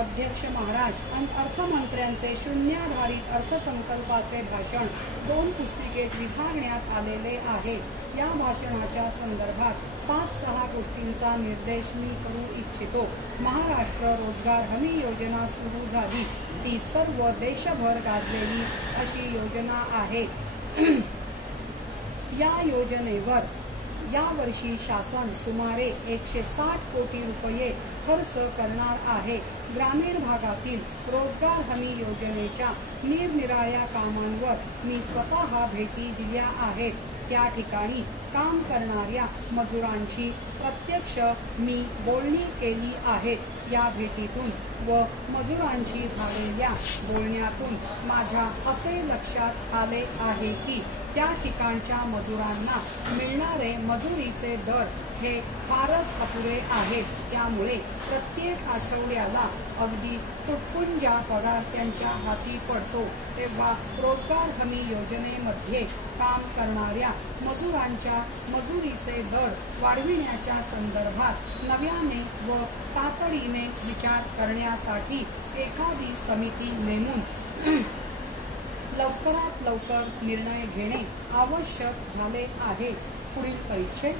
अध्यक्ष महाराज अर्थमंत्र्यांचे शून्याधारित अर्थसंकल्पाचे भाषण 2 पुस्तिकेत विभागण्यात आलेले आहे। या भाषणाच्या संदर्भात 5-6 गोष्टींचा निर्देश मी करू इच्छितो। महाराष्ट्र रोजगार हमी योजना सुरू झाली ती सर्व देशभर गाजलेली अशी योजना आहे। या योजनेवर यावर्षी शासन सुमारे 160 कोटी रुपये खर्च करणार आहे। ग्रामीण भागातील रोजगार हमी योजनेच्या निरनिराळ्या कामांवर मी स्वतः भेटी दिल्या आहेत। त्या ठिकाणी काम करणाऱ्या मजुरांची प्रत्यक्ष मी बोलणी केली आहेत। या भेटीतून व मजुरांशी झालेल्या बोलण्यातून माझ्या असे लक्षात आले आहे की त्या ठिकाणच्या मजुरांना मिळणारे मजुरीचे दर हे फारच अपुरे आहेत। त्यामुळे प्रत्येक आठवड्याला अगदी तुटपुंजा पगार त्यांच्या हाती पडतो। तेव्हा रोजगार हमी योजनेमध्ये काम करणाऱ्या मजुरांच्या मजुरीचे दर वाढविण्याच्या संदर्भात नव्याने व तातडीने विचार करण्यासाठी एखादी समिती नेमून लवकरात लवकर निर्णय घेणे आवश्यक झाले आहे। पुढील परिच्छेद।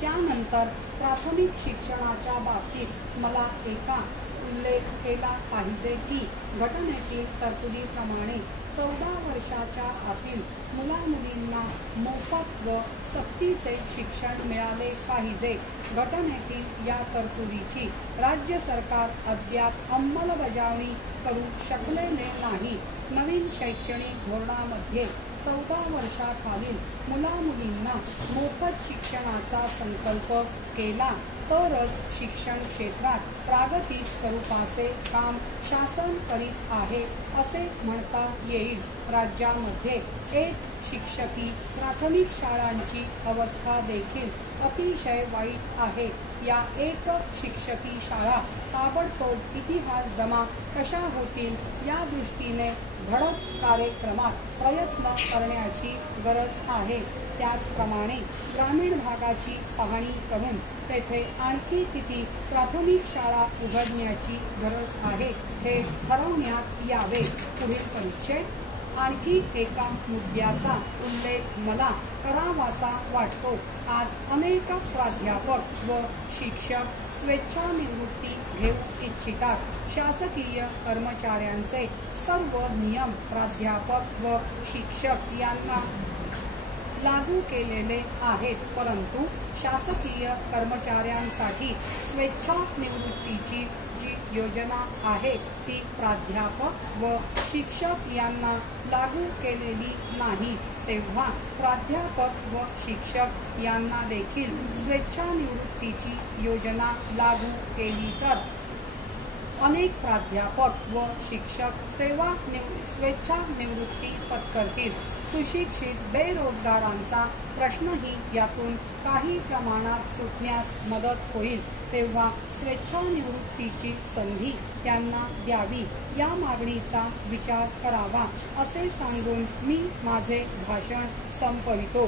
त्यानंतर प्राथमिक शिक्षणाच्या बाबतीत मला एका उल्लेख केला पाहिजे की घटनेतील तरतुदीप्रमाणे 14 वर्षाच्या आतील मुलामुलींना मोफत व सक्तीचे शिक्षण मिळाले पाहिजे। घटनेतील या तरतुदीची राज्य सरकार अद्याप अंमलबजावणी करू शकलेले नाही। नवीन शैक्षणिक धोरणामध्ये 14 वर्षाखालील मुलामुलींना मोफत शिक्षणाचा संकल्प केला तरच शिक्षण क्षेत्रात प्रागतिक स्वरूपाचे काम शासन करीत आहे असे म्हणता येईल। राज्यामध्ये एक शिक्षकी प्राथमिक शाळांची अवस्था देखील अतिशय वाईट आहे। या एक शिक्षकी शाळा ताबडतोब इतिहास जमा कशा होतील या दृष्टीने धडक कार्यक्रमात प्रयत्न करण्याची गरज आहे। त्याचप्रमाणे ग्रामीण भागाची पाहणी करून तेथे आणखी किती प्राथमिक शाळा उघडण्याची गरज आहे हे ठरवण्यात यावे। पुढील परिच्छेद। आणखी एका मुद्द्याचा उल्लेख मला करावासा वाटतो। आज अनेक प्राध्यापक व शिक्षक स्वेच्छानिवृत्ती घेऊ इच्छितात। शासकीय कर्मचाऱ्यांचे सर्व नियम प्राध्यापक व शिक्षक यांना लागू केलेले आहेत, परंतु शासकीय कर्मचाऱ्यांसाठी स्वेच्छानिवृत्तीची जी योजना आहे ती प्राध्यापक व शिक्षक यांना लागू केलेली नाही। तेव्हा प्राध्यापक व शिक्षक यांना देखील स्वेच्छानिवृत्तीची योजना लागू केली तर अनेक प्राध्यापक व शिक्षक स्वेच्छानिवृत्ती पत्करतील। सुशिक्षित बेरोजगारांचा प्रश्नही यातून काही प्रमाणात सुटण्यास मदत होईल। तेव्हा स्वेच्छानिवृत्तीची संधी त्यांना द्यावी या मागणीचा विचार करावा असे सांगून मी माझे भाषण संपवितो।